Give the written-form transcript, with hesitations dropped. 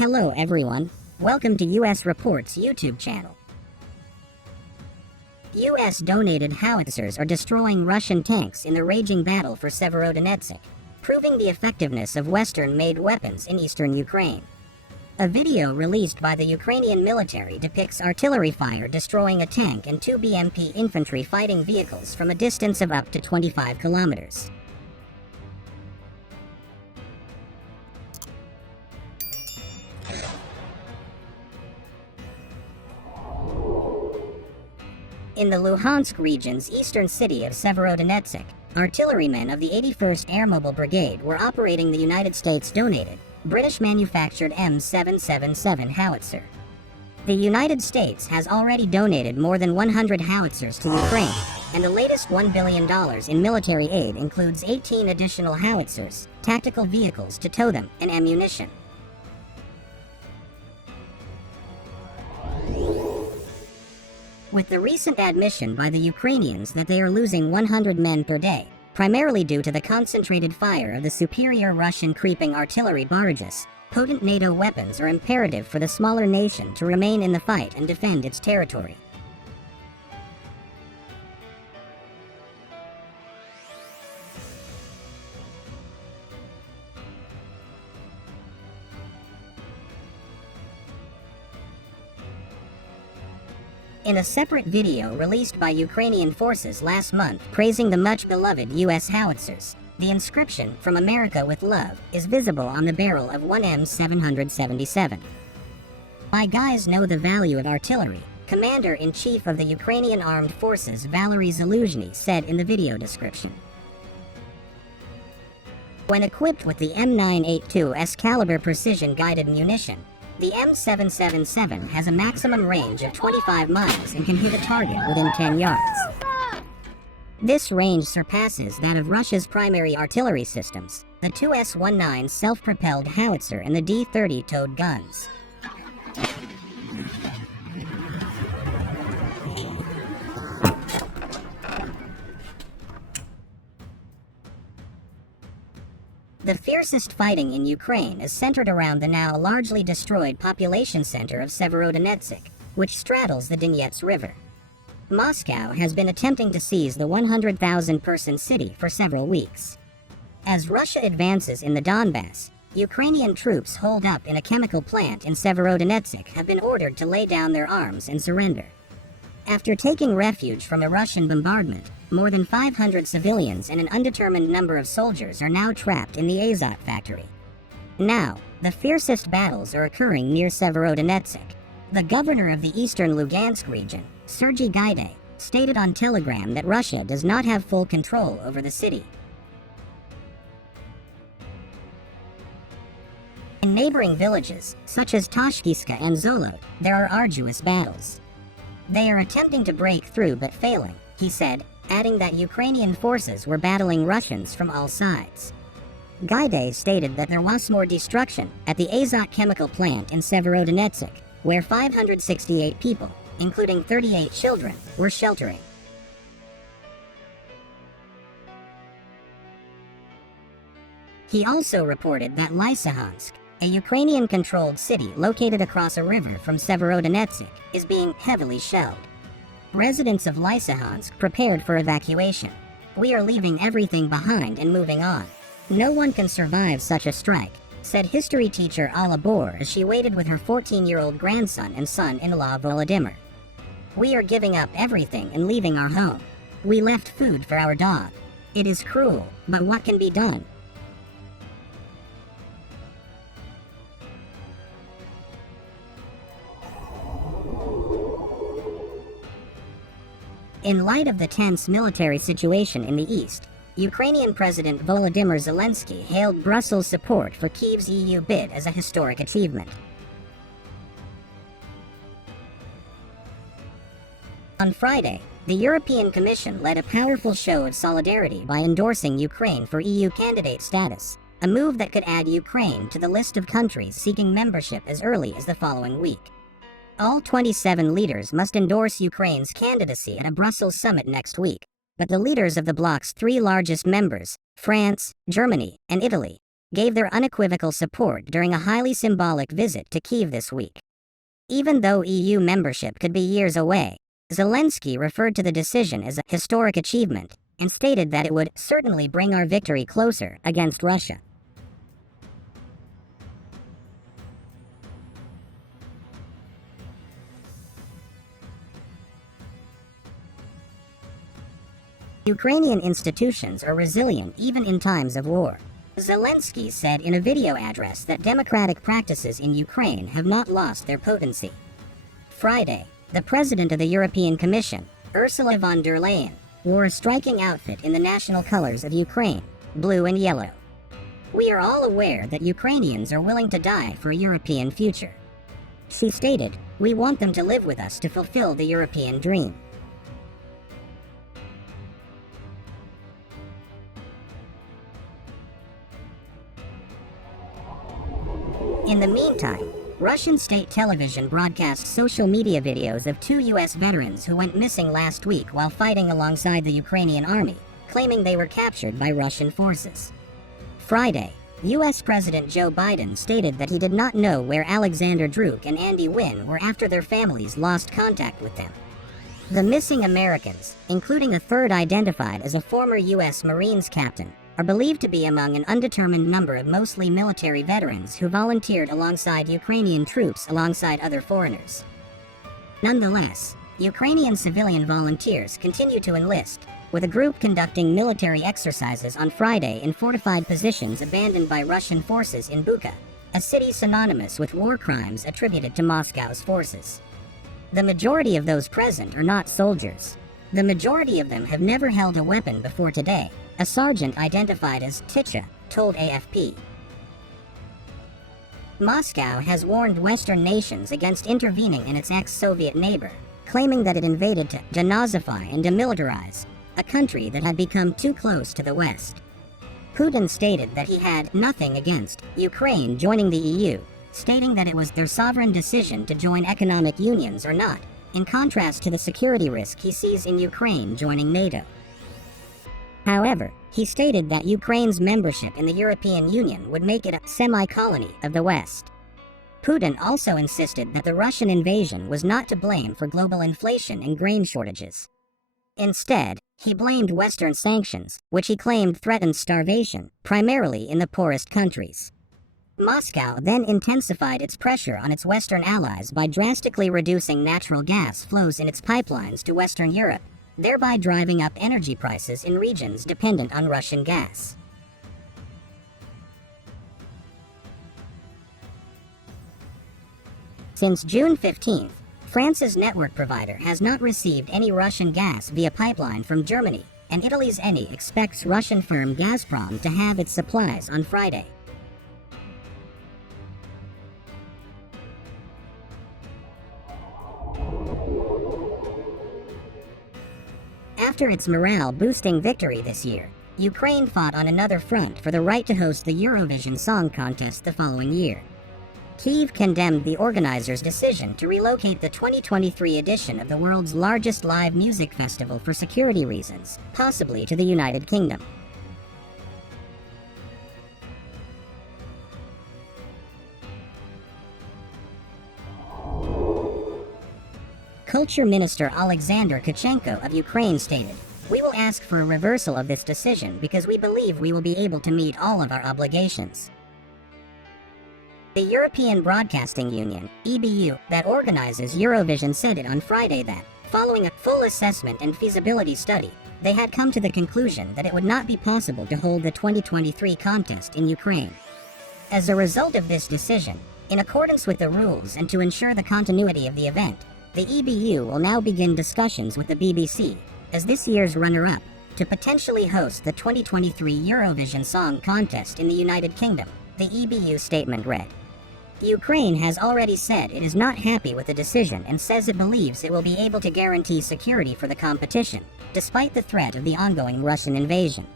Hello everyone, welcome to US Reports YouTube channel. US donated howitzers are destroying Russian tanks in the raging battle for Severodonetsk, proving the effectiveness of Western-made weapons in eastern Ukraine. A video released by the Ukrainian military depicts artillery fire destroying a tank and two BMP infantry fighting vehicles from a distance of up to 25 kilometers. In the Luhansk region's eastern city of Severodonetsk, artillerymen of the 81st Airmobile Brigade were operating the United States-donated, British-manufactured M777 howitzer. The United States has already donated more than 100 howitzers to Ukraine, and the latest $1 billion in military aid includes 18 additional howitzers, tactical vehicles to tow them, and ammunition. With the recent admission by the Ukrainians that they are losing 100 men per day, primarily due to the concentrated fire of the superior Russian creeping artillery barrages, potent NATO weapons are imperative for the smaller nation to remain in the fight and defend its territory. In a separate video released by Ukrainian forces last month praising the much-beloved U.S. howitzers, the inscription, "From America with Love," is visible on the barrel of one M777. "My guys know the value of artillery," Commander-in-Chief of the Ukrainian Armed Forces Valery Zaluzhny said in the video description. When equipped with the M982 caliber precision-guided munition, the M777 has a maximum range of 25 miles and can hit a target within 10 yards. This range surpasses that of Russia's primary artillery systems, the 2S-19 self-propelled howitzer and the D-30 towed guns. The fiercest fighting in Ukraine is centered around the now largely destroyed population center of Severodonetsk, which straddles the Donetsk River. Moscow has been attempting to seize the 100,000-person city for several weeks. As Russia advances in the Donbass, Ukrainian troops holed up in a chemical plant in Severodonetsk have been ordered to lay down their arms and surrender. After taking refuge from a Russian bombardment, more than 500 civilians and an undetermined number of soldiers are now trapped in the Azot factory. Now, the fiercest battles are occurring near Severodonetsk. The governor of the eastern Lugansk region, Sergei Gaidai, stated on Telegram that Russia does not have full control over the city. In neighboring villages, such as Tashkiska and Zolot, there are arduous battles. They are attempting to break through but failing, he said, adding that Ukrainian forces were battling Russians from all sides. Gaidai stated that there was more destruction at the Azot chemical plant in Severodonetsk, where 568 people, including 38 children, were sheltering. He also reported that Lysychansk, a Ukrainian-controlled city located across a river from Severodonetsk, is being heavily shelled. Residents of Lysychansk prepared for evacuation. "We are leaving everything behind and moving on. No one can survive such a strike," said history teacher Alla Bor as she waited with her 14-year-old grandson and son-in-law Volodymyr. "We are giving up everything and leaving our home. We left food for our dog. It is cruel, but what can be done?" In light of the tense military situation in the east, Ukrainian President Volodymyr Zelensky hailed Brussels' support for Kyiv's EU bid as a historic achievement. On Friday, the European Commission led a powerful show of solidarity by endorsing Ukraine for EU candidate status, a move that could add Ukraine to the list of countries seeking membership as early as the following week. All 27 leaders must endorse Ukraine's candidacy at a Brussels summit next week, but the leaders of the bloc's three largest members, France, Germany, and Italy, gave their unequivocal support during a highly symbolic visit to Kyiv this week. Even though EU membership could be years away, Zelensky referred to the decision as a historic achievement and stated that it would certainly bring our victory closer against Russia. Ukrainian institutions are resilient even in times of war. Zelensky said in a video address that democratic practices in Ukraine have not lost their potency. Friday, the president of the European Commission, Ursula von der Leyen, wore a striking outfit in the national colors of Ukraine, blue and yellow. "We are all aware that Ukrainians are willing to die for a European future," she stated. "We want them to live with us to fulfill the European dream." In the meantime, Russian state television broadcast social media videos of 2 U.S. veterans who went missing last week while fighting alongside the Ukrainian army, claiming they were captured by Russian forces. Friday, U.S. President Joe Biden stated that he did not know where Alexander Druk and Andy Wynn were after their families lost contact with them. The missing Americans, including a third identified as a former U.S. Marines captain, are believed to be among an undetermined number of mostly military veterans who volunteered alongside Ukrainian troops alongside other foreigners. Nonetheless, Ukrainian civilian volunteers continue to enlist, with a group conducting military exercises on Friday in fortified positions abandoned by Russian forces in Bucha, a city synonymous with war crimes attributed to Moscow's forces. The majority of those present are not soldiers. The majority of them have never held a weapon before today, a sergeant identified as Ticha told AFP. Moscow has warned Western nations against intervening in its ex-Soviet neighbor, claiming that it invaded to denazify and demilitarize a country that had become too close to the West. Putin stated that he had nothing against Ukraine joining the EU, stating that it was their sovereign decision to join economic unions or not, in contrast to the security risk he sees in Ukraine joining NATO. However, he stated that Ukraine's membership in the European Union would make it a semi-colony of the West. Putin also insisted that the Russian invasion was not to blame for global inflation and grain shortages. Instead, he blamed Western sanctions, which he claimed threatened starvation, primarily in the poorest countries. Moscow then intensified its pressure on its Western allies by drastically reducing natural gas flows in its pipelines to Western Europe, thereby driving up energy prices in regions dependent on Russian gas. Since June 15th, France's network provider has not received any Russian gas via pipeline from Germany, and Italy's Eni expects Russian firm Gazprom to have its supplies on Friday. After its morale-boosting victory this year, Ukraine fought on another front for the right to host the Eurovision Song Contest the following year. Kyiv condemned the organizers' decision to relocate the 2023 edition of the world's largest live music festival for security reasons, possibly to the United Kingdom. Culture Minister Alexander Tkachenko of Ukraine stated, "We will ask for a reversal of this decision because we believe we will be able to meet all of our obligations." The European Broadcasting Union, EBU, that organizes Eurovision said it on Friday that, following a full assessment and feasibility study, they had come to the conclusion that it would not be possible to hold the 2023 contest in Ukraine. As a result of this decision, in accordance with the rules and to ensure the continuity of the event, the EBU will now begin discussions with the BBC, as this year's runner-up, to potentially host the 2023 Eurovision Song Contest in the United Kingdom, the EBU statement read. Ukraine has already said it is not happy with the decision and says it believes it will be able to guarantee security for the competition, despite the threat of the ongoing Russian invasion.